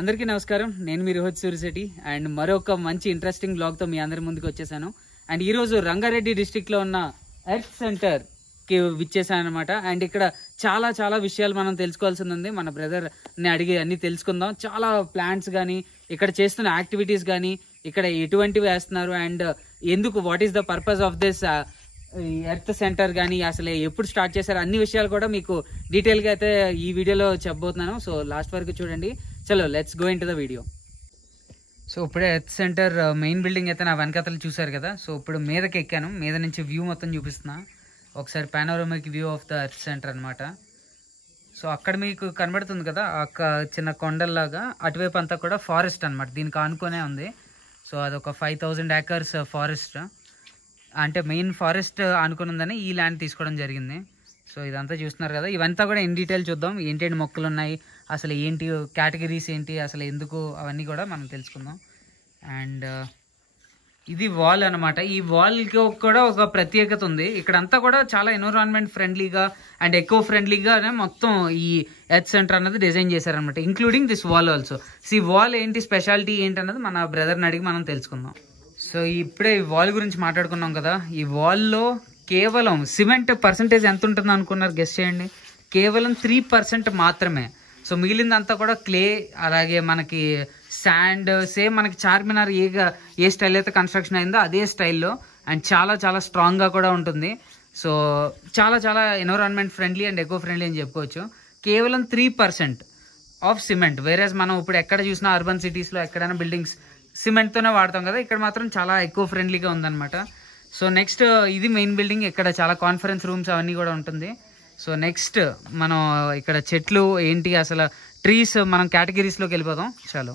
అందరికీ నమస్కారం. నేను మీ రోహిత్ సూరిశెట్టి అండ్ మరొక మంచి ఇంట్రెస్టింగ్ బ్లాగ్ తో మీ అందరి ముందుకు వచ్చేసాను. అండ్ ఈ రోజు రంగారెడ్డి డిస్ట్రిక్ట్ లో ఉన్న ఎర్త్ సెంటర్ కి విచ్చేసాను అనమాట. అండ్ ఇక్కడ చాలా చాలా విషయాలు మనం తెలుసుకోవాల్సింది ఉంది. మన బ్రదర్ ని అడిగి అన్ని తెలుసుకుందాం. చాలా ప్లాంట్స్ కానీ ఇక్కడ చేస్తున్న యాక్టివిటీస్ కానీ ఇక్కడ ఎటువంటివి వేస్తున్నారు అండ్ ఎందుకు what is the purpose of this earth centre కానీ అసలు ఎప్పుడు స్టార్ట్ చేశారు అన్ని విషయాలు కూడా మీకు డీటెయిల్ గా అయితే ఈ వీడియోలో చెప్పబోతున్నాను. సో లాస్ట్ వరకు చూడండి. చలో let's go in to the video. So ఇప్పుడే ఎర్త్ సెంటర్ మెయిన్ బిల్డింగ్ అయితే నా వెనకతలు చూసారు కదా. సో ఇప్పుడు మీదకి ఎక్కాను. మీద నుంచి వ్యూ మొత్తం చూపిస్తున్నా. ఒకసారి panoramic view of the earth centre అనమాట. సో అక్కడ మీకు కనబడుతుంది కదా చిన్న కొండల్లాగా, అటువైపు అంతా కూడా ఫారెస్ట్ అనమాట. దీనికి ఆనుకునే ఉంది. సో అదొక 5000 acres ఫారెస్ట్, అంటే మెయిన్ ఫారెస్ట్ అనుకుని ఉందని ఈ ల్యాండ్ తీసుకోవడం జరిగింది. సో ఇదంతా చూస్తున్నారు కదా. ఇవంతా కూడా ఇన్ డీటెయిల్ చూద్దాం. ఏంటంటే మొక్కలు ఉన్నాయి, అసలు ఏంటి కేటగిరీస్ ఏంటి, అసలు ఎందుకు, అవన్నీ కూడా మనం తెలుసుకుందాం. అండ్ ఇది వాల్ అనమాట. ఈ వాల్కి కూడా ఒక ప్రత్యేకత ఉంది. ఇక్కడంతా కూడా చాలా ఎన్విరాన్మెంట్ ఫ్రెండ్లీగా అండ్ ఎకో ఫ్రెండ్లీగానే మొత్తం ఈ ఎర్త్ సెంటర్ అన్నది డిజైన్ చేశారనమాట, including this wall also. So ఈ వాల్ ఏంటి స్పెషాలిటీ ఏంటన్నది మన బ్రదర్ని అడిగి మనం తెలుసుకుందాం. సో ఇప్పుడే ఈ వాల్ గురించి మాట్లాడుకున్నాం కదా. ఈ వాల్లో కేవలం సిమెంట్ పర్సంటేజ్ ఎంత ఉంటుందో అనుకున్నారు, గెస్ చేయండి. కేవలం 3% మాత్రమే. సో మిగిలిందంతా కూడా క్లే, అలాగే మనకి శాండ్, సేమ్ మనకి చార్మినార్ ఏ స్టైల్ అయితే కన్స్ట్రక్షన్ అయిందో అదే స్టైల్లో. అండ్ చాలా చాలా స్ట్రాంగ్గా కూడా ఉంటుంది. సో చాలా చాలా environment friendly and eco friendly అని చెప్పుకోవచ్చు. కేవలం 3% ఆఫ్ సిమెంట్. వేరేస్ మనం ఇప్పుడు ఎక్కడ చూసినా అర్బన్ సిటీస్లో ఎక్కడైనా బిల్డింగ్స్ సిమెంట్తోనే వాడతాం కదా, ఇక్కడ మాత్రం చాలా ఎకో ఫ్రెండ్లీగా ఉందన్నమాట. సో నెక్స్ట్ ఇది మెయిన్ బిల్డింగ్. ఇక్కడ చాలా కాన్ఫరెన్స్ రూమ్స్ అవన్నీ కూడా ఉంటుంది. సో నెక్స్ట్ మనం ఇక్కడ చెట్లు ఏంటి, అసలు ట్రీస్ మనం కేటగిరీస్లోకి వెళ్ళిపోదాం. చాలు.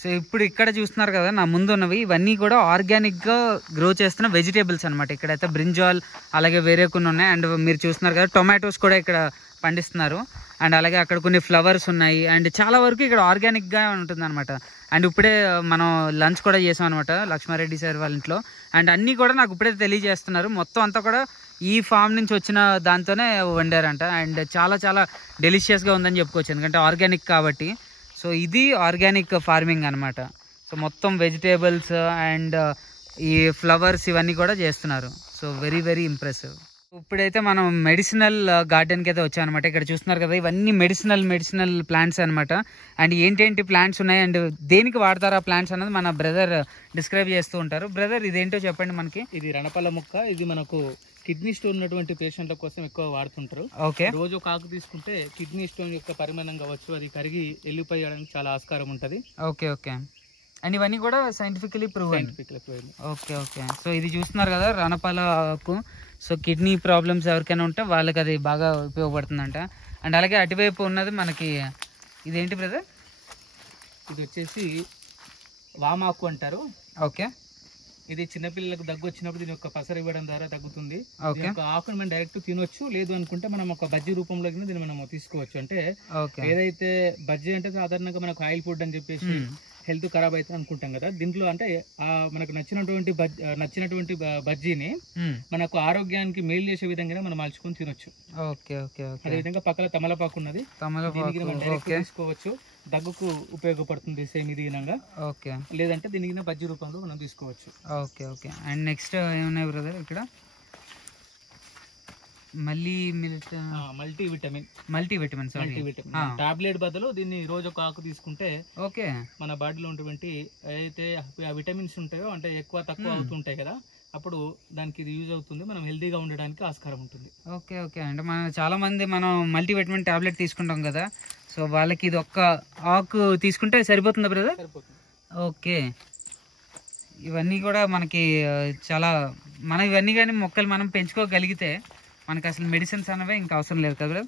సో ఇప్పుడు ఇక్కడ చూస్తున్నారు కదా నా ముందు ఉన్నవి, ఇవన్నీ కూడా ఆర్గానిక్గా గ్రో చేస్తున్న వెజిటేబుల్స్ అనమాట. ఇక్కడైతే బ్రింజాల్, అలాగే వేరే కొన్ని ఉన్నాయి. అండ్ మీరు చూస్తున్నారు కదా టొమాటోస్ కూడా ఇక్కడ పండిస్తున్నారు. అండ్ అలాగే అక్కడ కొన్ని ఫ్లవర్స్ ఉన్నాయి. అండ్ చాలా వరకు ఇక్కడ ఆర్గానిక్గా ఉంటుంది అనమాట. అండ్ ఇప్పుడే మనం లంచ్ కూడా చేసాం అనమాట లక్ష్మారెడ్డి సార్ వాళ్ళ ఇంట్లో. అండ్ అన్నీ కూడా నాకు ఇప్పుడే తెలియజేస్తున్నారు. మొత్తం అంతా కూడా ఈ ఫామ్ నుంచి వచ్చిన దాంతోనే వండారంట. అండ్ చాలా చాలా డెలిషియస్గా ఉందని చెప్పుకోవచ్చు, ఎందుకంటే ఆర్గానిక్ కాబట్టి. సో ఇది ఆర్గానిక్ ఫార్మింగ్ అనమాట. సో మొత్తం వెజిటేబుల్స్ అండ్ ఈ ఫ్లవర్స్ ఇవన్నీ కూడా చేస్తున్నారు. So very very impressive. ఇప్పుడైతే మనం మెడిసినల్ గార్డెన్కి అయితే వచ్చాం అనమాట. ఇక్కడ చూస్తున్నారు కదా ఇవన్నీ మెడిసినల్ ప్లాంట్స్ అనమాట. అండ్ ఏంటేంటి ప్లాంట్స్ ఉన్నాయి అండ్ దేనికి వాడతారు ఆ ప్లాంట్స్ అన్నది మన బ్రదర్ డిస్క్రైబ్ చేస్తూ ఉంటారు. బ్రదర్ ఇదేంటో చెప్పండి మనకి. ఇది రణపల్ల మొక్క. ఇది మనకు కిడ్నీ స్టోన్ ఉన్నటువంటి పేషెంట్ల కోసం ఎక్కువ వాడుతుంటారు. ఓకే. రోజు ఒక ఆకు తీసుకుంటే కిడ్నీ స్టోన్ యొక్క పరిమాణం కావచ్చు, అది కరిగి వెళ్ళిపోయడానికి చాలా ఆస్కారం ఉంటుంది. Okay okay. అండ్ ఇవన్నీ కూడా scientifically proven. Okay okay. So ఇది చూస్తున్నారు కదా రణపాలకు. సో కిడ్నీ ప్రాబ్లమ్స్ ఎవరికైనా ఉంటే వాళ్ళకి అది బాగా ఉపయోగపడుతుందంట. అండ్ అలాగే అటువైపు ఉన్నది మనకి ఇదేంటి బ్రదర్? ఇది వచ్చేసి వామాకు అంటారు. ఓకే. ఇది చిన్నపిల్లలకు దగ్గు వచ్చినప్పుడు దీని యొక్క పసరు ఇవ్వడం ద్వారా తగ్గుతుంది. ఓకే. ఆకును మనం డైరెక్ట్ తినొచ్చు, లేదు అనుకుంటే మనం ఒక బజ్జీ రూపంలో దీన్ని మనం తీసుకోవచ్చు. అంటే ఏదైతే బజ్జీ అంటే సాధారణంగా మనకు ఆయిల్ ఫుడ్ అని చెప్పేసి హెల్త్ ఖరాబ్ అవుతుంది అనుకుంటాం కదా. దీంట్లో అంటే మనకు నచ్చినటువంటి బజ్జీని మనకు ఆరోగ్యానికి మేలు చేసే విధంగానే మనం మలుచుకొని తినొచ్చు. Okay okay. అదే విధంగా పక్కన తమలపాకు ఉన్నది, తీసుకోవచ్చు. దగ్గుకు ఉపయోగపడుతుంది సేమ్ ఇది విధంగా. ఓకే. లేదంటే దీనికి బజ్జీ రూపంలో మనం తీసుకోవచ్చు. Okay okay. అండ్ నెక్స్ట్ ఏమున్నాయి బ్రదర్ ఇక్కడ? మల్టీవిటమిన్ టాబ్లెట్ బదులు దీన్ని రోజు ఒక ఆకు తీసుకుంటే ఓకే మన బాడీలో ఉన్నటువంటి ఏదైతే విటమిన్స్ ఉంటాయో, అంటే ఎక్కువ తక్కువ అవుతుంటాయి కదా, అప్పుడు దానికి ఇది యూజ్ అవుతుంది. మనం హెల్తీగా ఉండడానికి ఆస్కారం ఉంటుంది. Okay okay. అంటే చాలా మంది మనం మల్టీవిటమిన్ టాబ్లెట్ తీసుకుంటాం కదా, సో వాళ్ళకి ఇది ఒక్క ఆకు తీసుకుంటే సరిపోతుందా బ్రదర్? సరిపోతుంది. ఓకే. ఇవన్నీ కూడా మనకి చాలా ఇవన్నీ కానీ మొక్కలు మనం పెంచుకోగలిగితే మనకి అసలు మెడిసిన్స్ అనేవి ఇంకా అవసరం లేదు కదా.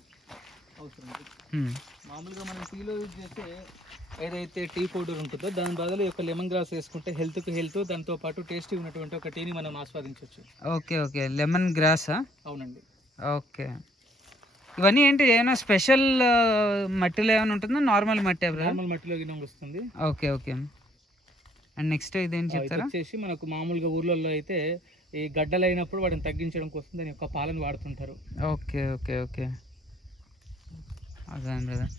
మామూలుగా మనం టీలో యూజ్ చేస్తే ఏదైతే టీ పౌడర్ ఉంటుందో దాని బదులు ఒక లెమన్ గ్రాస్ వేసుకుంటే హెల్త్కి హెల్త్, దాంతో పాటు టేస్టీ ఉన్నటువంటి ఒక టీని మనం ఆస్వాదించవచ్చు. Okay okay. లెమన్ గ్రాసా? అవునండి. ఓకే. ఇవన్నీ ఏంటి, ఏమైనా స్పెషల్ మట్టిలో ఏమైనా ఉంటుందా, నార్మల్ మట్టి? నార్మల్ మట్టిలో వస్తుంది. Okay okay. అండ్ నెక్స్ట్ ఇదేం చెప్తారా? వచ్చేసి మనకు మామూలుగా ఊర్లలో అయితే ఈ గడ్డలు అయినప్పుడు వాటిని తగ్గించడం కోసం దాని యొక్క పాలను వాడుతుంటారు. Okay okay okay. అదే బ్రదర్.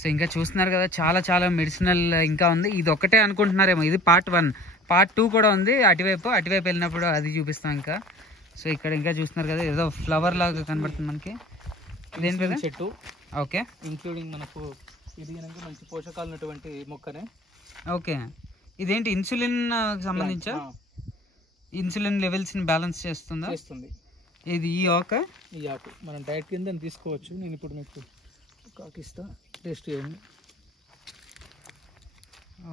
సో ఇంకా చూస్తున్నారు కదా చాలా చాలా మెడిసినల్ ఇంకా ఉంది. ఇది ఒకటే అనుకుంటున్నారేమో, ఇది పార్ట్ 1. పార్ట్ 2 కూడా ఉంది అటువైపు వెళ్ళినప్పుడు అది చూపిస్తాం ఇంకా. సో ఇక్కడ ఇంకా చూస్తున్నారు కదా ఏదో ఫ్లవర్ లాగా కనబడుతుంది మనకి. ఇదేంటి కదా చెట్టు. ఓకే, ఇంక్లూడింగ్ మనకు ఇది మంచి పోషకాలు ఉన్నటువంటి మొక్కనే. ఓకే, ఇదేంటి ఇన్సులిన్ సంబంధించా? ఇన్సులిన్ లెవెల్స్ ని బ్యాలెన్స్ చేస్తుంది. ఇది ఈ ఆకు మనం డైరెక్ట్ కింద తీసుకోవచ్చు. నేను ఇప్పుడు మీకు ఒక ఇస్తా, టేస్ట్ చేయండి.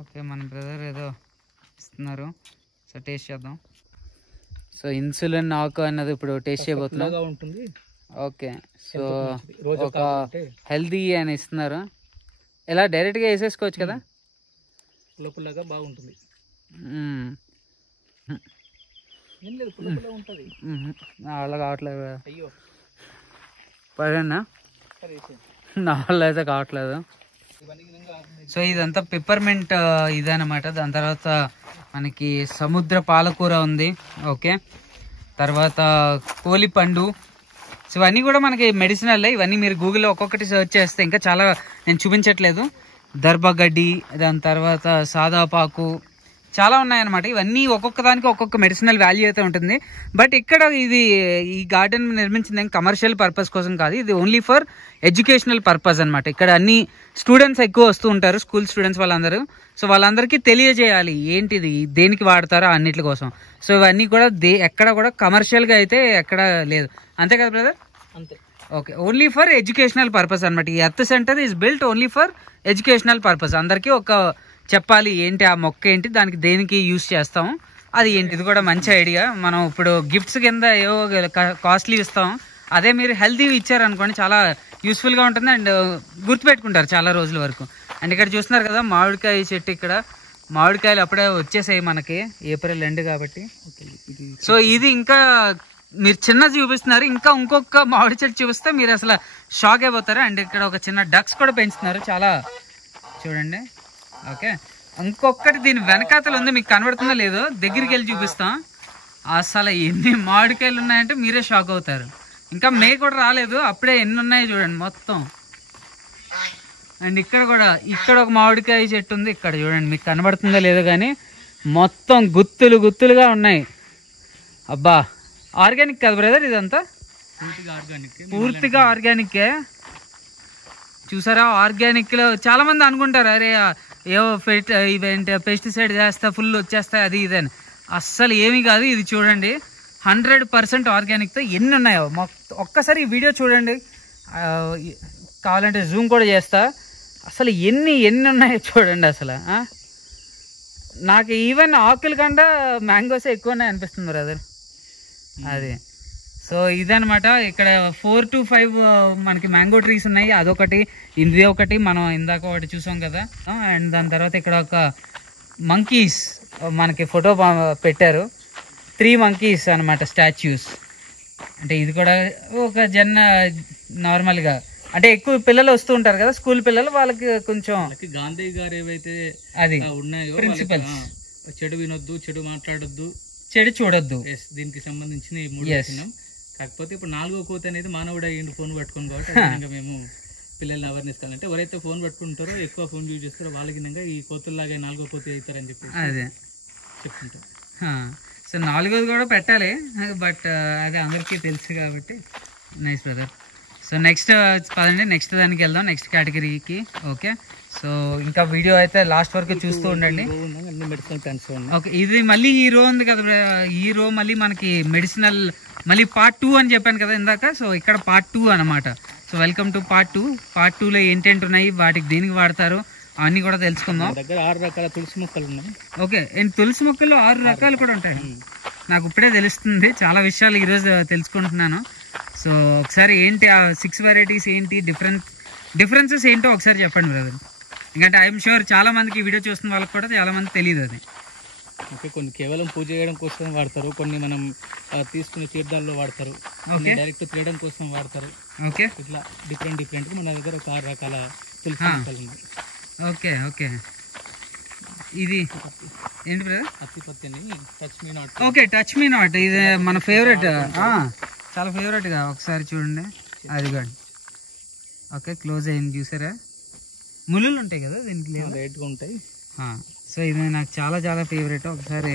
ఓకే, మన బ్రదర్ ఏదో ఇస్తున్నారు, సో టేస్ట్ చేద్దాం. సో ఇన్సులిన్ ఆకు అన్నది ఇప్పుడు టేస్ట్ చేయబోతున్నా ఉంటుంది. ఓకే, సో ఒక హెల్దీ అని ఇస్తున్నారు. ఎలా డైరెక్ట్గా వేసేసుకోవచ్చు కదా, పుల్లపుల్లగా బాగుంటుంది. అలా కావట్లేదు, పడన్నా నా వల్ల అయితే కావట్లేదు. సో ఇదంతా పెప్పర్మెంట్ ఇదనమాట. దాని తర్వాత మనకి సముద్ర పాలకూర ఉంది. ఓకే, తర్వాత కోలిపండు. సో ఇవన్నీ కూడా మనకి మెడిసినల్. ఇవన్నీ మీరు గూగుల్లో ఒక్కొక్కటి సెర్చ్ చేస్తే ఇంకా చాలా, నేను చూపించట్లేదు. దర్భగడ్డి, దాని తర్వాత సాదాపాకు, చాలా ఉన్నాయన్నమాట. ఇవన్నీ ఒక్కొక్క దానికి ఒక్కొక్క మెడిసినల్ వాల్యూ అయితే ఉంటుంది. బట్ ఇక్కడ ఇది ఈ గార్డెన్ నిర్మించింది కమర్షియల్ పర్పస్ కోసం కాదు, ఇది ఓన్లీ ఫర్ ఎడ్యుకేషనల్ పర్పస్ అనమాట. ఇక్కడ అన్ని స్టూడెంట్స్ ఎక్కువ వస్తూ ఉంటారు, స్కూల్ స్టూడెంట్స్ వాళ్ళందరూ. సో వాళ్ళందరికీ తెలియజేయాలి ఏంటిది, దేనికి వాడతారో అన్నిటి కోసం. సో ఇవన్నీ కూడా ఎక్కడ కూడా కమర్షియల్గా అయితే ఎక్కడ లేదు. అంతే కదా బ్రదర్? అంతే. Okay, only for educational purpose అనమాట. ఈ earth centre is built only for educational purpose. అందరికీ ఒక చెప్పాలి ఏంటి ఆ మొక్క ఏంటి, దానికి దేనికి యూస్ చేస్తాము అది ఏంటి. ఇది కూడా మంచి ఐడియా. మనం ఇప్పుడు గిఫ్ట్స్ కింద ఏవో కాస్ట్లీ ఇస్తాం, అదే మీరు హెల్తీ ఇచ్చారనుకోండి చాలా యూస్ఫుల్గా ఉంటుంది అండ్ గుర్తుపెట్టుకుంటారు చాలా రోజుల వరకు. అండ్ ఇక్కడ చూస్తున్నారు కదా మామిడికాయ చెట్టు. ఇక్కడ మామిడికాయలు అప్పుడే వచ్చేసాయి మనకి, ఏప్రిల్ ఎండ్ కాబట్టి. సో ఇది ఇంకా మీరు చిన్నది చూపిస్తున్నారు, ఇంకా ఇంకొక మామిడి చెట్టు చూపిస్తే మీరు అసలు షాక్ అయిపోతారు. అండ్ ఇక్కడ ఒక చిన్న డక్స్ కూడా పెంచుతున్నారు, చాలా చూడండి. ఓకే, ఇంకొకటి దీని వెనకాతలు ఉంది, మీకు కనబడుతుందో లేదో, దగ్గరికి వెళ్ళి చూపిస్తాం. అసలు ఎన్ని మామిడికాయలు ఉన్నాయంటే మీరే షాక్ అవుతారు. ఇంకా మే కూడా రాలేదు, అప్పుడే ఎన్ని ఉన్నాయో చూడండి మొత్తం. అండ్ ఇక్కడ కూడా ఇక్కడ ఒక మామిడికాయ చెట్టు ఉంది, ఇక్కడ చూడండి మీకు కనబడుతుందో లేదో కానీ మొత్తం గుత్తులు గుత్తులుగా ఉన్నాయి. అబ్బా, ఆర్గానిక్ కదా బ్రదర్ ఇదంతా? పూర్తిగా ఆర్గానికే. చూసారా, ఆర్గానిక్ లో చాలా మంది అనుకుంటారు అరే ఏవో ఇవేంటి పెస్టిసైడ్ చేస్తా ఫుల్ వచ్చేస్తాయి అది ఇదని. అస్సలు ఏమీ కాదు. ఇది చూడండి 100% ఆర్గానిక్తో ఎన్ని ఉన్నాయో ఒక్కసారి ఈ వీడియో చూడండి, కావాలంటే జూమ్ కూడా చేస్తా. అసలు ఎన్ని ఉన్నాయో చూడండి. అసలు నాకు ఈవెన్ ఆకుల కంటే మ్యాంగోస్ ఎక్కువ ఉన్నాయి అనిపిస్తుంది బ్రదర్. అది సో ఇదనమాట. ఇక్కడ 4 to 5 మనకి మ్యాంగో ట్రీస్ ఉన్నాయి. అదొకటి, ఇది ఒకటి, మనం ఇందాక ఒకటి చూసాం కదా. అండ్ దాని తర్వాత ఇక్కడ ఒక మంకీస్ మనకి ఫోటో పెట్టారు. 3 monkeys అనమాట, స్టాచ్యూస్. అంటే ఇది కూడా ఒక నార్మల్గా అంటే ఎక్కువ పిల్లలు వస్తూ ఉంటారు కదా, స్కూల్ పిల్లలు, వాళ్ళకి కొంచెం గాంధీ గారు ఏవైతే అది ఉన్నాయో ప్రిన్సిపల్స్, చెడు వినొద్దు, చెడు మాట్లాడొద్దు, చెడు చూడొద్దు, దీనికి సంబంధించిన. కాకపోతే ఇప్పుడు 4వ కోతి అనేది మానవుడు అయ్యిండు ఫోన్ పట్టుకుని కాబట్టి మేము పిల్లల్ని అవేర్నెస్ కావాలంటే ఎవరైతే ఫోన్ పట్టుకుంటారో ఎక్కువ ఫోన్ యూజ్ చేస్తారో వాళ్ళకి ఈ కోతుల్లాగా 4వ కోతి అవుతారని చెప్పి అదే చెప్తుంటారు. సో 4వది కూడా పెట్టాలి, బట్ అది అందరికీ తెలుసు కాబట్టి. Nice brother. సో నెక్స్ట్ పదండి, నెక్స్ట్ దానికి వెళ్దాం, నెక్స్ట్ కేటగిరీకి. ఓకే, సో ఇంకా వీడియో అయితే లాస్ట్ వరకు చూస్తూ ఉండండి. ఓకే, ఇది మళ్ళీ ఈ రో ఉంది కదా, ఈ రో మళ్ళీ మనకి మెడిసినల్ మళ్ళీ పార్ట్ 2 అని చెప్పాను కదా ఇందాక. సో ఇక్కడ పార్ట్ 2 అనమాట. So welcome to part 2. Part 2లో ఏంటేంటి ఉన్నాయి, వాటికి దేనికి వాడతారు అవన్నీ కూడా తెలుసుకుందాం. దగ్గర 6 రకాల తులసి మొక్కలు ఉన్నాయి. ఓకే, అండ్ తులసి మొక్కలు 6 రకాలు కూడా ఉంటాయి. నాకు ఇప్పుడే తెలుస్తుంది, చాలా విషయాలు ఈరోజు తెలుసుకుంటున్నాను. సో ఒకసారి ఏంటి ఆ 6 varieties ఏంటి, డిఫరెన్సెస్ ఏంటో ఒకసారి చెప్పండి బ్రదర్. ఎందుకంటే ఐఎమ్ షూర్ చాలా మందికి వీడియో చూస్తున్న వాళ్ళకి కూడా చాలా మంది తెలియదు అది. ఓకే, కొన్ని కేవలం పూజ చేయడం కోసం వాడతారు, కొన్ని మనం తీసుకునే తీర్థాల్లో వాడతారు, ఓకే, డైరెక్ట్ తినడం కోసం వాడతారు. ఓకే, ఇట్లా డిఫరెంట్ మన దగ్గర ఒక 6 రకాల తులసి మొక్కలు ఉన్నాయి. ఓకే ఓకే, ఇది ఏంటి బ్రదర్? అత్తిపత్తి అని, touch me not. Okay, touch me not, ఇది మన ఫేవరెట్, చాలా ఫేవరెట్గా. ఒకసారి చూడండి, అది కూడా ఓకే క్లోజ్ అయింది చూసారా. ముళ్ళు ఉంటాయి కదా దీనికి, లైట్గా ఉంటాయి. సో ఇది నాకు చాలా చాలా ఫేవరెట్. ఒకసారి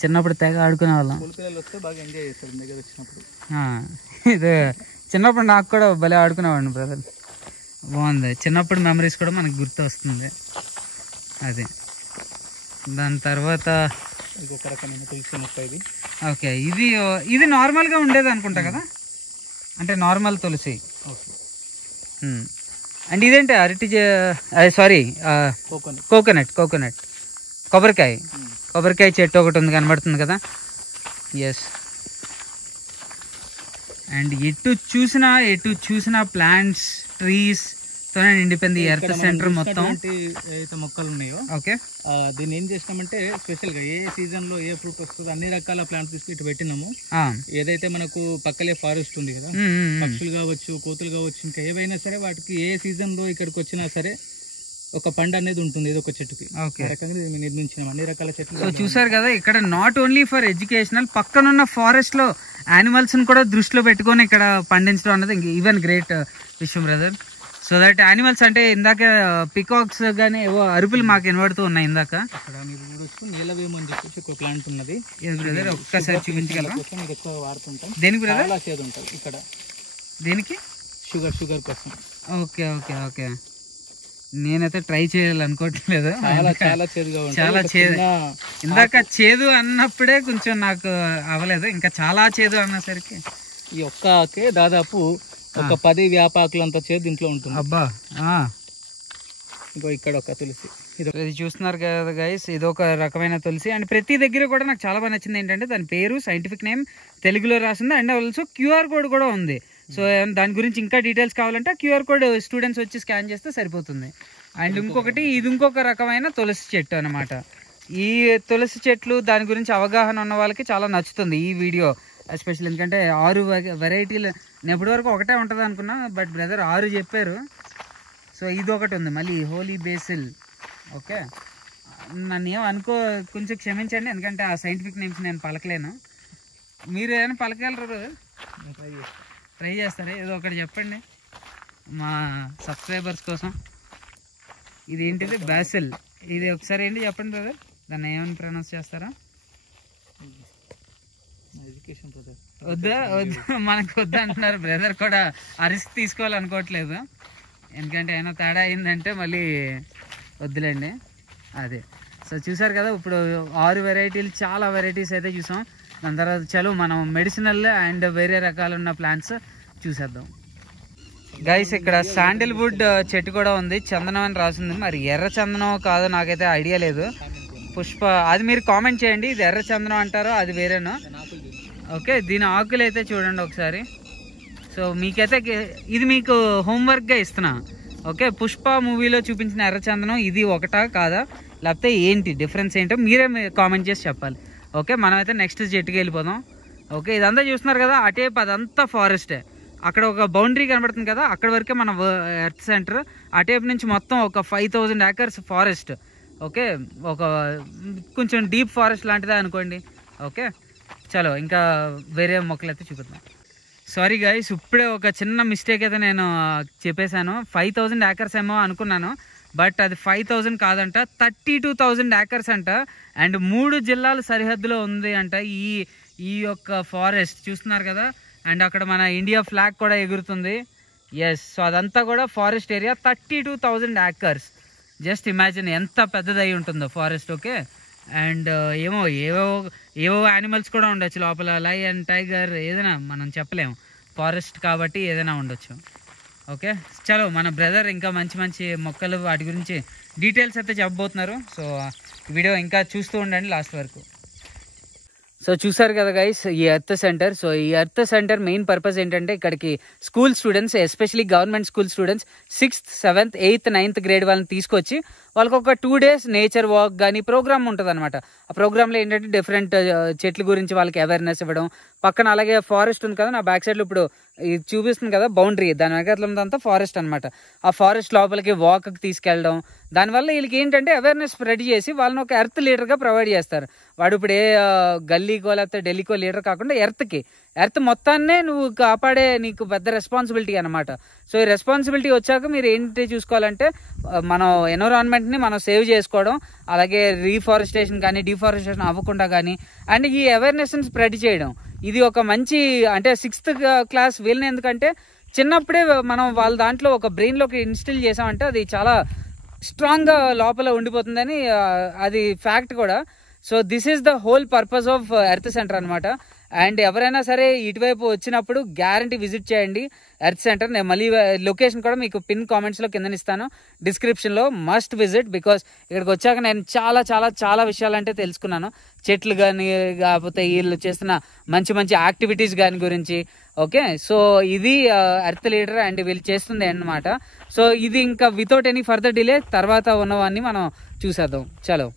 చిన్నప్పుడు తెగ ఆడుకునే వాళ్ళం. పిల్లలు వస్తే బాగా ఎంజాయ్ చేస్తారు దగ్గర వచ్చినప్పుడు. ఇది చిన్నప్పుడు నాకు కూడా భలే ఆడుకునేవాడిని బ్రదర్. బాగుంది, చిన్నప్పుడు మెమరీస్ కూడా మనకు గుర్తు వస్తుంది. అదే దాని తర్వాత ఇంకొక రకమైన తులసి మొక్క ఇది. ఓకే, ఇది నార్మల్గా ఉండేది అనుకుంటా కదా, అంటే నార్మల్ తులసి. అండ్ ఇదేంటి అరటి, సారీ కోకోనట్ కొబ్బరికాయ చెట్టు ఒకటి ఉంది కనబడుతుంది కదా. ఎస్, అండ్ ఎటు చూసినా ప్లాంట్స్, ట్రీస్ తోనే నిండిపోయింది ఎర్త్ సెంటర్ మొత్తం. ఏదైతే మొక్కలు ఉన్నాయో ఓకే, దీన్ని ఏం చేసినామంటే స్పెషల్ గా ఏ సీజన్ లో ఏ ఫ్రూట్ వస్తుందో అన్ని రకాల ప్లాంట్స్ తీసుకు ఇటు పెట్టినాము. ఏదైతే మనకు పక్కలే ఫారెస్ట్ ఉంది కదా, పక్షులు కావచ్చు, కోతులు కావచ్చు, ఇంకా ఏవైనా సరే వాటికి ఏ సీజన్ లో ఇక్కడికి వచ్చినా సరే ఒక పండు అనేది ఉంటుంది ఏదో ఒక చెట్టుకి. రకంగా నిర్మించిన అన్ని రకాల చెట్లు. సో చూసారు కదా, ఇక్కడ నాట్ ఓన్లీ ఫర్ ఎడ్యుకేషనల్, పక్కనున్న ఫారెస్ట్ లో యానిమల్స్ ని కూడా దృష్టిలో పెట్టుకొని ఇక్కడ పండించడం అన్నది ఈవెన్ గ్రేట్ విషయం బ్రదర్. సో దట్ యానిమల్స్ అంటే ఇందాక పికాక్స్ గానీ ఏవో అరుపులు మాకు వినబడుతూ ఉన్నాయి ఇందాక. అక్కడ మీరు చూడొచ్చు నీలవేమో అని చెప్పేసి ఒక ప్లాంట్ ఉన్నది బ్రదర్, ఒక్కసారి చూపించగలరా? ఎక్కువ వాడుతుంటాం. దేనికి బ్రదర్? చాలా చేదు ఉంటుంది ఇక్కడ. దేనికి? షుగర్ కోసం. ఓకే, నేనైతే ట్రై చేయాలనుకోవట్లేదు. చాలా చేదు. ఇందాక చేదు అన్నప్పుడే కొంచెం నాకు అవ్వలేదు, ఇంకా చాలా చేదు అన్నసరికి ఈ ఒక్కకే దాదాపు ఒక 10 వ్యాపాకులంత చేదు దీంట్లో ఉంటుంది. అబ్బా, ఇంకో ఇక్కడ ఒక తులసి. ఇది చూస్తున్నారు కదా గైస్, ఇది ఒక రకమైన తులసి. అండ్ ప్రతి దగ్గర కూడా నాకు చాలా బాగా నచ్చింది ఏంటంటే దాని పేరు, సైంటిఫిక్ నేమ్ తెలుగులో రాసింది, అండ్ ఆల్సో క్యూఆర్ కోడ్ కూడా ఉంది. సో దాని గురించి ఇంకా డీటెయిల్స్ కావాలంటే క్యూఆర్ కోడ్ స్టూడెంట్స్ వచ్చి స్కాన్ చేస్తే సరిపోతుంది. అండ్ ఇంకొకటి, ఇది ఇంకొక రకమైన తులసి చెట్టు అనమాట. ఈ తులసి చెట్లు దాని గురించి అవగాహన ఉన్న వాళ్ళకి చాలా నచ్చుతుంది ఈ వీడియో ఎస్పెషల్, ఎందుకంటే 6 వెరైటీలు. నేను ఇప్పటి వరకు ఒకటే ఉంటుంది అనుకున్నా, బట్ బ్రదర్ 6 చెప్పారు. సో ఇది ఒకటి ఉంది మళ్ళీ, హోలీ బేసిల్. ఓకే, నన్ను ఏమనుకో, కొంచెం క్షమించండి, ఎందుకంటే ఆ సైంటిఫిక్ నేమ్స్ నేను పలకలేను. మీరు ఏమైనా పలకగలరు? ట్రై చేస్తారా? ఏదో ఒకటి చెప్పండి మా సబ్స్క్రైబర్స్ కోసం. ఇది ఏంటిది? బాసిల్. ఇది ఒకసారి ఏంటి చెప్పండి బ్రదర్, దాన్ని ఏమని ప్రొనౌన్స్ చేస్తారా? వద్దా మనకు వద్దా అంటున్నారు. బ్రదర్ కూడా ఆ రిస్క్ తీసుకోవాలనుకోవట్లేదు, ఎందుకంటే అయినా తేడా అయిందంటే మళ్ళీ వద్దులేండి. అదే, సో చూసారు కదా, ఇప్పుడు 6 వెరైటీలు, చాలా వెరైటీస్ అయితే చూసాం. దాని తర్వాత చలో మనం మెడిసినల్ అండ్ వేరే రకాలున్న ప్లాంట్స్ చూసేద్దాం గైస్. ఇక్కడ శాండిల్వుడ్ చెట్టు కూడా ఉంది, చందనం అని రాసింది. మరి ఎర్ర చందనం కాదో నాకైతే ఐడియా లేదు. పుష్ప, అది మీరు కామెంట్ చేయండి, ఇది ఎర్ర చందనం అంటారో అది వేరేనో. ఓకే, దీని ఆకులు అయితే చూడండి ఒకసారి. సో మీకైతే ఇది మీకు హోంవర్క్గా ఇస్తున్నా. ఓకే, పుష్ప మూవీలో చూపించిన ఎర్రచందనం ఇది ఒకటా కాదా, లేకపోతే ఏంటి డిఫరెన్స్ ఏంటో మీరే కామెంట్ చేసి చెప్పాలి. ఓకే, మనమైతే నెక్స్ట్ చెట్టుకి వెళ్ళిపోదాం. ఓకే, ఇదంతా చూస్తున్నారు కదా, అటేపు అదంతా ఫారెస్టే. అక్కడ ఒక బౌండరీ కనబడుతుంది కదా, అక్కడ వరకే మన ఎర్త్ సెంటర్. అటేపు నుంచి మొత్తం ఒక 5000 acres ఫారెస్ట్. ఓకే, ఒక కొంచెం డీప్ ఫారెస్ట్ లాంటిదే అనుకోండి. ఓకే, చలో ఇంకా వేరే మొక్కలు అయితే చూపిద్దాం. సారీ గైస్, ఇప్పుడే ఒక చిన్న మిస్టేక్ అయితే నేను చెప్పేశాను. 5000 acres ఏమో అనుకున్నాను, బట్ అది 5000 కాదంట, 32,000 acres అంట. అండ్ 3 జిల్లాల సరిహద్దులో ఉంది అంట ఈ యొక్క ఫారెస్ట్. చూస్తున్నారు కదా, అండ్ అక్కడ మన ఇండియా ఫ్లాగ్ కూడా ఎగురుతుంది. ఎస్, సో అదంతా కూడా forest area, 32,000 acres. Just imagine ఎంత పెద్దదై ఉంటుందో ఫారెస్ట్. ఓకే, అండ్ ఏవో యానిమల్స్ కూడా ఉండొచ్చు లోపల, లయన్, టైగర్, ఏదైనా మనం చెప్పలేము, ఫారెస్ట్ కాబట్టి ఏదైనా ఉండొచ్చు. ఓకే, చలో మన బ్రదర్ ఇంకా మంచి మంచి మొక్కలు వాటి గురించి డీటెయిల్స్ అయితే చెప్పబోతున్నారు. సో వీడియో ఇంకా చూస్తూ ఉండండి లాస్ట్ వరకు. సో చూసారు కదా గైస్, ఈ ఎర్త్ సెంటర్. సో ఈ ఎర్త్ సెంటర్ మెయిన్ పర్పస్ ఏంటంటే ఇక్కడికి school students, especially government school students 6th, 7th, 8th, 9th grade వాళ్ళని తీసుకొచ్చి వాళ్ళకి ఒక 2 days నేచర్ వాక్ కానీ ప్రోగ్రామ్ ఉంటుంది అనమాట. ఆ ప్రోగ్రాంలో ఏంటంటే డిఫరెంట్ చెట్ల గురించి వాళ్ళకి అవేర్నెస్ ఇవ్వడం. పక్కన అలాగే ఫారెస్ట్ ఉంది కదా, నా బ్యాక్ సైడ్లో ఇప్పుడు ఇది చూపిస్తుంది కదా బౌండరీ, దాని వెనకాలంతా ఫారెస్ట్ అనమాట. ఆ ఫారెస్ట్ లోపలికి వాక్కి తీసుకెళ్ళడం, దానివల్ల వీళ్ళకి ఏంటంటే అవేర్నెస్ స్ప్రెడ్ చేసి వాళ్ళని ఒక ఎర్త్ లీడర్గా ప్రొవైడ్ చేస్తారు. వాడు ఇప్పుడు ఏ గల్లీకో లేకపోతే ఢిల్లీకో లీడర్ కాకుండా ఎర్త్ మొత్తాన్నే నువ్వు కాపాడే నీకు పెద్ద రెస్పాన్సిబిలిటీ అనమాట. సో ఈ రెస్పాన్సిబిలిటీ వచ్చాక మీరు ఏంటి చూసుకోవాలంటే మనం ఎన్విరాన్మెంట్ని మనం సేవ్ చేసుకోవడం, అలాగే రీఫారెస్టేషన్ కానీ డిఫారెస్టేషన్ అవ్వకుండా కానీ, అండ్ ఈ అవేర్నెస్ని స్ప్రెడ్ చేయడం. ఇది ఒక మంచి అంటే 6th క్లాస్ వీళ్ళని, ఎందుకంటే చిన్నప్పుడే మనం వాళ్ళ దాంట్లో ఒక బ్రెయిన్లోకి ఇన్స్టిల్ చేసామంటే అది చాలా స్ట్రాంగ్గా లోపల ఉండిపోతుందని అది ఫ్యాక్ట్ కూడా. So this is the whole purpose of earth centre అనమాట. అండ్ ఎవరైనా సరే ఇటువైపు వచ్చినప్పుడు గ్యారంటీ విజిట్ చేయండి ఎర్త్ సెంటర్. నేను మళ్ళీ లొకేషన్ కూడా మీకు పిన్ కామెంట్స్లో కింద ఇస్తాను, డిస్క్రిప్షన్లో. మస్ట్ విజిట్, బికాస్ ఇక్కడికి వచ్చాక నేను చాలా చాలా చాలా విషయాలు అంటే తెలుసుకున్నాను. చెట్లు కానీ, కాకపోతే వీళ్ళు చేస్తున్న మంచి మంచి యాక్టివిటీస్ కానీ గురించి. ఓకే, సో ఇది ఎర్త్ లీడర్ అండ్ వీళ్ళు చేస్తుంది అన్నమాట. సో ఇది ఇంకా వితౌట్ ఎనీ ఫర్దర్ డిలే తర్వాత ఉన్నవన్నీ మనం చూసేద్దాం. చలో.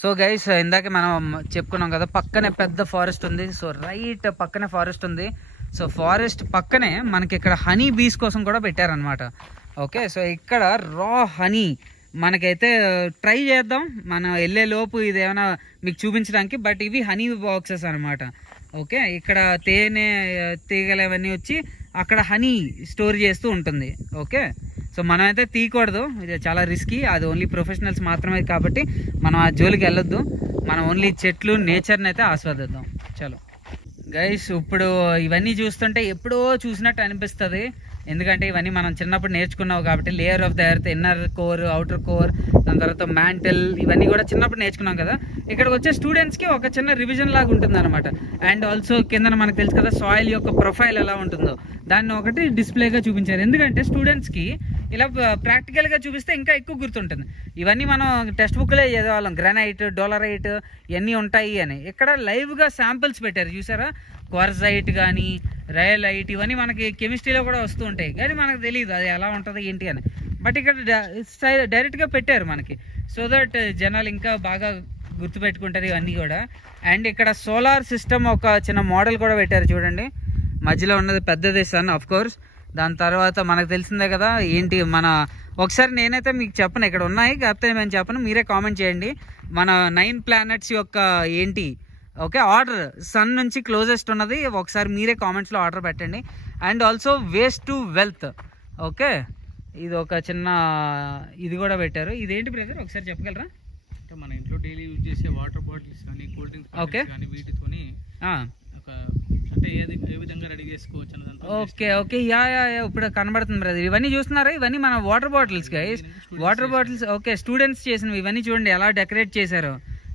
సో గైస్, ఇందాక మనం చెప్పుకున్నాం కదా పక్కనే పెద్ద ఫారెస్ట్ ఉంది. సో రైట్ పక్కనే ఫారెస్ట్ ఉంది. సో ఫారెస్ట్ పక్కనే మనకి ఇక్కడ హనీ బీస్ కోసం కూడా పెట్టారనమాట. ఓకే, సో ఇక్కడ రా హనీ మనకైతే ట్రై చేద్దాం మనం వెళ్ళే లోపు, ఇది ఏమైనా మీకు చూపించడానికి. బట్ ఇవి హనీ బాక్సెస్ అనమాట. ఓకే, ఇక్కడ తేనె తీగలు అవన్నీ వచ్చి అక్కడ హనీ స్టోర్ చేస్తూ ఉంటుంది. ఓకే, సో మనం అయితే తీయకూడదు, ఇది చాలా రిస్కీ. అది ఓన్లీ ప్రొఫెషనల్స్ మాత్రమే కాబట్టి మనం ఆ జోలికి వెళ్ళొద్దు. మనం ఓన్లీ చెట్లు, నేచర్ని అయితే ఆస్వాదిద్దాం. చలో గైస్, ఇప్పుడు ఇవన్నీ చూస్తుంటే ఎప్పుడో చూసినట్టు అనిపిస్తుంది. ఎందుకంటే ఇవన్నీ మనం చిన్నప్పుడు నేర్చుకున్నావు కాబట్టి, layer of the earth, inner core, outer core, దాని తర్వాత మ్యాంటిల్, ఇవన్నీ కూడా చిన్నప్పుడు నేర్చుకున్నాం కదా. ఇక్కడికి వచ్చే స్టూడెంట్స్కి ఒక చిన్న రివిజన్ లాగా ఉంటుంది అనమాట. అండ్ ఆల్సో కింద మనకు తెలుసు కదా సాయిల్ యొక్క ప్రొఫైల్ ఎలా ఉంటుందో, దాన్ని ఒకటి డిస్ప్లేగా చూపించారు. ఎందుకంటే స్టూడెంట్స్కి ఇలా ప్రాక్టికల్గా చూపిస్తే ఇంకా ఎక్కువ గుర్తుంటుంది. ఇవన్నీ మనం టెక్స్ట్ బుక్లే చదివాళ్ళం, గ్రానైట్, డోలరైట్ ఇవన్నీ ఉంటాయి అని. ఇక్కడ లైవ్గా శాంపిల్స్ పెట్టారు చూసారా, క్వార్జైట్ కానీ రయలైట్, ఇవన్నీ మనకి కెమిస్ట్రీలో కూడా వస్తూ ఉంటాయి కానీ మనకు తెలియదు అది ఎలా ఉంటుంది ఏంటి అని. బట్ ఇక్కడ డైరెక్ట్గా పెట్టారు మనకి, సో దట్ జనాలు ఇంకా బాగా గుర్తుపెట్టుకుంటారు ఇవన్నీ కూడా. అండ్ ఇక్కడ సోలార్ సిస్టమ్ ఒక చిన్న మోడల్ కూడా పెట్టారు చూడండి. మధ్యలో ఉన్నది పెద్దది సన్ ఆఫ్ కోర్స్. దాని తర్వాత మనకు తెలిసిందే కదా ఏంటి మన, ఒకసారి నేనైతే మీకు చెప్పను ఇక్కడ ఉన్నాయి, కాకపోతే నేను చెప్పను, మీరే కామెంట్ చేయండి. మన 9 ప్లానెట్స్ యొక్క ఏంటి ఓకే ఆర్డర్, సన్ నుంచి క్లోజెస్ట్ ఉన్నది ఒకసారి మీరే కామెంట్స్లో ఆర్డర్ పెట్టండి. And also waste to wealth. Okay, ఇది ఒక చిన్న ఇది కూడా పెట్టారు. ఇదేంటి బ్రదర్ ఒకసారి చెప్పగలరా? అంటే మన ఇంట్లో డైలీ యూజ్ చేసే వాటర్ బాటిల్స్ కానీ, కూల్ డ్రింక్స్ కానీ, వీటితోని ఒక అంటే ఏ విధంగా రెడీ చేసుకోవచ్చు అన్నదంతా. ఓకే ఓకే, యా ఇప్పుడు కనబడుతుంది బ్రదర్. ఇవన్నీ చూస్తున్నారా, ఇవన్నీ మన water bottles guys, water bottles. Okay, students చేసినవి ఇవన్నీ చూడండి ఎలా డెకరేట్ చేశారు.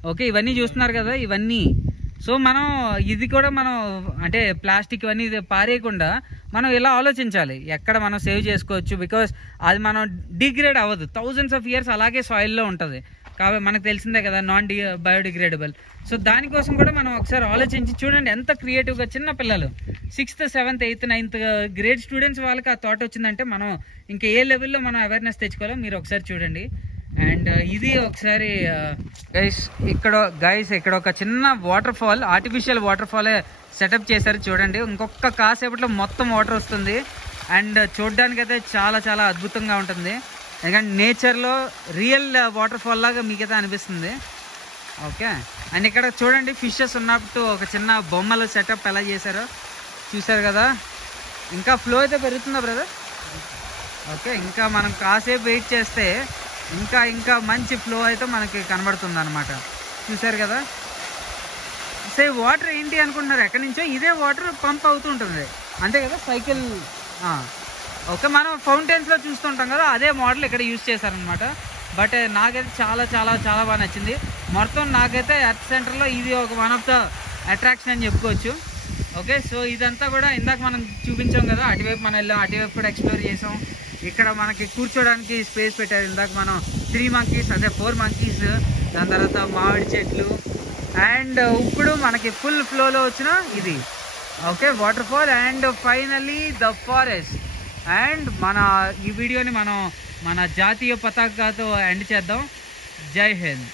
ఓకే, ఇవన్నీ చూస్తున్నారు కదా ఇవన్నీ. సో మనం ఇది కూడా మనం అంటే ప్లాస్టిక్ ఇవన్నీ పారేయకుండా మనం ఇలా ఆలోచించాలి ఎక్కడ మనం సేవ్ చేసుకోవచ్చు. బికాస్ అది మనం డిగ్రేడ్ అవ్వదు, థౌజండ్స్ ఆఫ్ ఇయర్స్ అలాగే సాయిల్లో ఉంటుంది కాబట్టి మనకు తెలిసిందే కదా బయోడిగ్రేడబుల్. సో దానికోసం కూడా మనం ఒకసారి ఆలోచించి చూడండి ఎంత క్రియేటివ్గా చిన్న పిల్లలు 6th, 7th, 8th, 9th grade students వాళ్ళకి ఆ థాట్ వచ్చిందంటే మనం ఇంకా ఏ లెవెల్లో మనం అవేర్నెస్ తెచ్చుకోవాలో మీరు ఒకసారి చూడండి. అండ్ ఇది ఒకసారి ఇక్కడ ఒక చిన్న water fall, artificial water fall setup చేశారు చూడండి. ఇంకొక కాసేపట్లో మొత్తం వాటర్ వస్తుంది. అండ్ చూడడానికి అయితే చాలా చాలా అద్భుతంగా ఉంటుంది, ఎందుకంటే నేచర్లో రియల్ వాటర్ ఫాల్ లాగా మీకైతే అనిపిస్తుంది. ఓకే, అండ్ ఇక్కడ చూడండి ఫిషెస్ ఉన్నట్టు ఒక చిన్న బొమ్మలు సెటప్ ఎలా చేశారో చూసారు కదా. ఇంకా ఫ్లో అయితే పెరుగుతుందా బ్రదర్? ఓకే, ఇంకా మనం కాసేపు వెయిట్ చేస్తే ఇంకా మంచి ఫ్లో అయితే మనకి కనబడుతుంది అనమాట. చూసారు కదా. సే వాటర్ ఏంటి అనుకుంటున్నారు, ఎక్కడి నుంచో ఇదే వాటర్ పంప్ అవుతూ ఉంటుంది అంతే కదా, సైకిల్. ఓకే, మనం ఫౌంటైన్స్లో చూస్తుంటాం కదా అదే మోడల్ ఇక్కడ యూజ్ చేశారనమాట. బట్ నాకైతే చాలా చాలా చాలా బాగా నచ్చింది. మొత్తం నాకైతే ఎర్త్ సెంటర్లో ఇది ఒక వన్ ఆఫ్ ద అట్రాక్షన్ అని చెప్పుకోవచ్చు. ఓకే, సో ఇదంతా కూడా ఇందాక మనం చూపించాం కదా, అటువైపు మనం వెళ్ళాం, అటువైపు కూడా ఎక్స్ప్లోర్ చేసాం. ఇక్కడ మనకి కూర్చోడానికి స్పేస్ పెట్టారు. ఇందాక మనం 3 monkeys అదే 4 monkeys, దాని తర్వాత మామిడి చెట్లు. అండ్ ఇప్పుడు మనకి ఫుల్ ఫ్లోలో వచ్చిన ఇది okay water fall. And finally the forest. And ఈ వీడియోని మనం మన జాతీయ పతాకతో ఎండ్ చేద్దాం. జై హింద్.